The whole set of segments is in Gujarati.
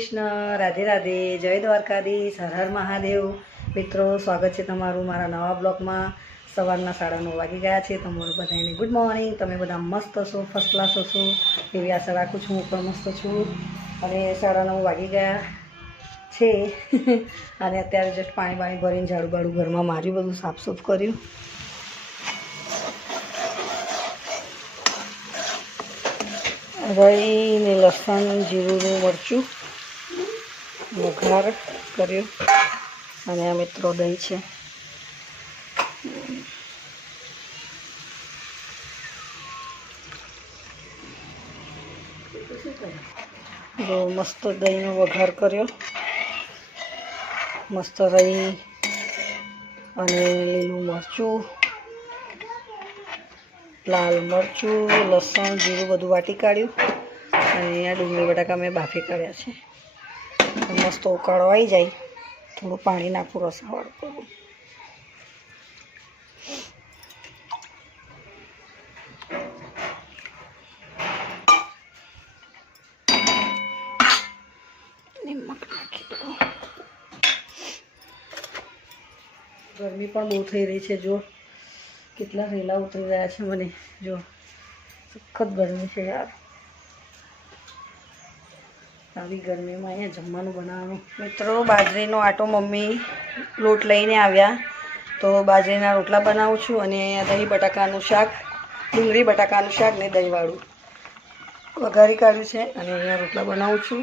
કૃષ્ણ, રાધે રાધે, જય દ્વારકાધીશ, હર હર મહાદેવ। મિત્રો, સ્વાગત છે તમારું મારા નવા બ્લોગમાં। સવારના 9:30 વાગી ગયા છે। તમારું બધાને ગુડ મોર્નિંગ। તમે બધા મસ્ત છો, ફર્સ્ટ ક્લાસ હશો એવી આશા રાખું છું। હું પણ મસ્ત છું અને 9:30 વાગી ગયા છે અને અત્યારે જસ્ટ પાણી ભરીને ઝાડુ બાડું ઘરમાં માર્યું, બધું સાફ કર્યું। રાઈ ને લસણ, જીરું, મરચું વઘાર કર્યો અને આ મિત્રો દહીં છે। જો મસ્ત દહીંનો વઘાર કર્યો, મસ્ત રાઈ અને લીલું મરચું, લાલ મરચું, લસણ, જીરું બધું વાટી કાઢ્યું અને આ ડુંગળી બટાકા મેં બાફી કાઢ્યા છે। મસ્ત ઉકાળો આવી જાય, થોડું પાણી નાખું, રસાવાળું કરું। નિમક નાખી દઉં। ગરમી પણ બહુ થઈ રહી છે। જો કેટલા રેલા ઉતરી રહ્યા છે મને, જો સખત ગરમી છે યાર। આવી ગરમીમાં અહીંયા જમવાનું બનાવવાનું। મિત્રો, બાજરીનો આટો મમ્મી લોટ લઈને આવ્યા તો બાજરીના રોટલા બનાવું છું અને દહીં બટાકાનું શાક, ડુંગળી બટાકાનું શાક ને દહીંવાળું વઘારી કાઢ્યું છે અને અહીંયા રોટલા બનાવું છું।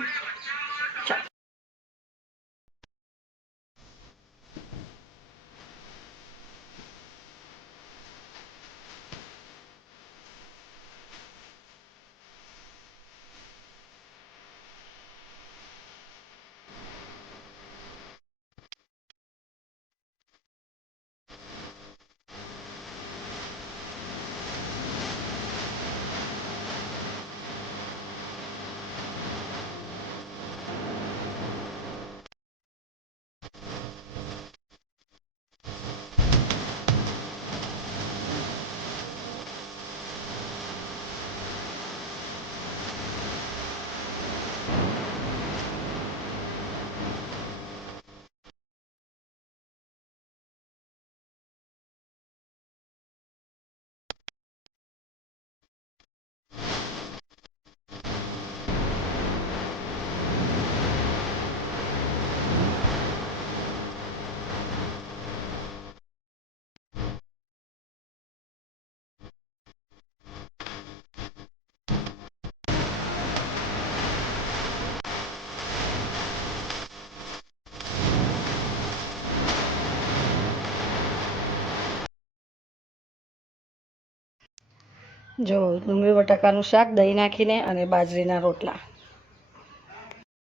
જો ડુંગળી બટાકાનું શાક દહીં નાખીને અને બાજરીના રોટલા।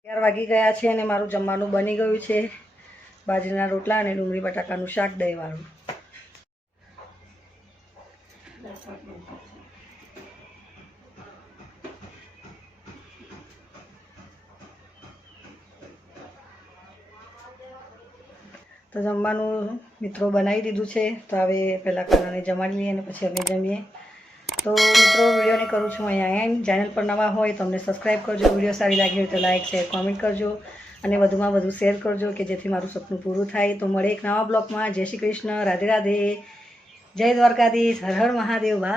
11 વાગી ગયા છે અને મારું જમવાનું બની ગયું છે। બાજરીના રોટલા અને ડુંગળી બટાકાનું શાક દહીંવાળું। તો જમવાનું મિત્રો બનાવી દીધું છે। તો હવે પહેલાં કાનાને જમાડી લઈએ અને પછી અમે જમીએ। તો મિત્રો, વિડીયોને કરું છું અહીંયા એન્ડ। ચેનલ પર નવા હોય તો અમને સબસ્ક્રાઈબ કરજો, વિડીયો સારી લાગી હોય તો લાઇક, શેર, કોમેન્ટ કરજો અને વધુમાં વધુ શેર કરજો કે જેથી મારું સપનું પૂરું થાય। તો મળે એક નવા બ્લોગમાં। જય શ્રી કૃષ્ણ, રાધે રાધે, જય દ્વારકાધીશ, હર હર મહાદેવ।